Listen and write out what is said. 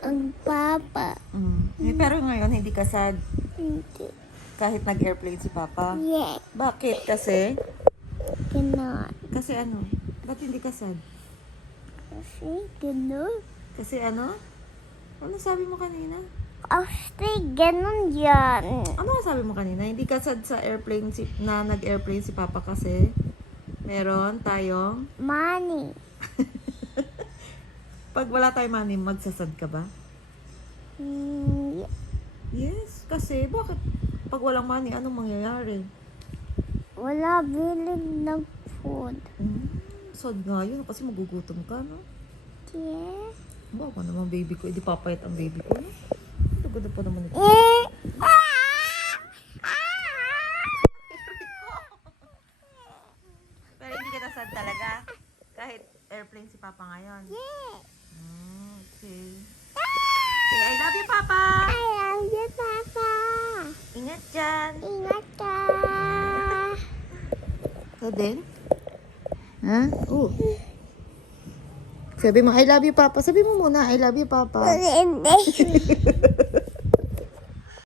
Ang papa. Pero ngayon, hindi ka sad Hindi. kahit nag-airplane si Papa. Yeah. Bakit? Kasi? Ganon. Kasi ano? Ba't hindi ka sad? Kasi ganon. Kasi ano? Ano sabi mo kanina? Kasi ganon yan. Ano ang sabi mo kanina? Hindi ka sad sa airplane na nag-airplane si Papa kasi meron tayong... Money. Pag wala tayong money, magsasad ka ba? Yeah. Yes. Kasi bakit? Pag walang money, anong mangyayari? Wala bilhin ng food. Sad nga yun kasi magugutom ka, no? Yeah. Baka naman baby ko, hindi papayat ang baby ko, no? Ganda pa naman ito. Pero hindi ka nasad talaga. Kahit airplane si Papa ngayon. Yeah. Okay. Okay, I love you, Papa. I love you, Papa. Ingat dyan. Ingat ka. Ito din? Ha? Sabi mo, I love you, Papa. Sabi mo muna, I love you, Papa. Hindi.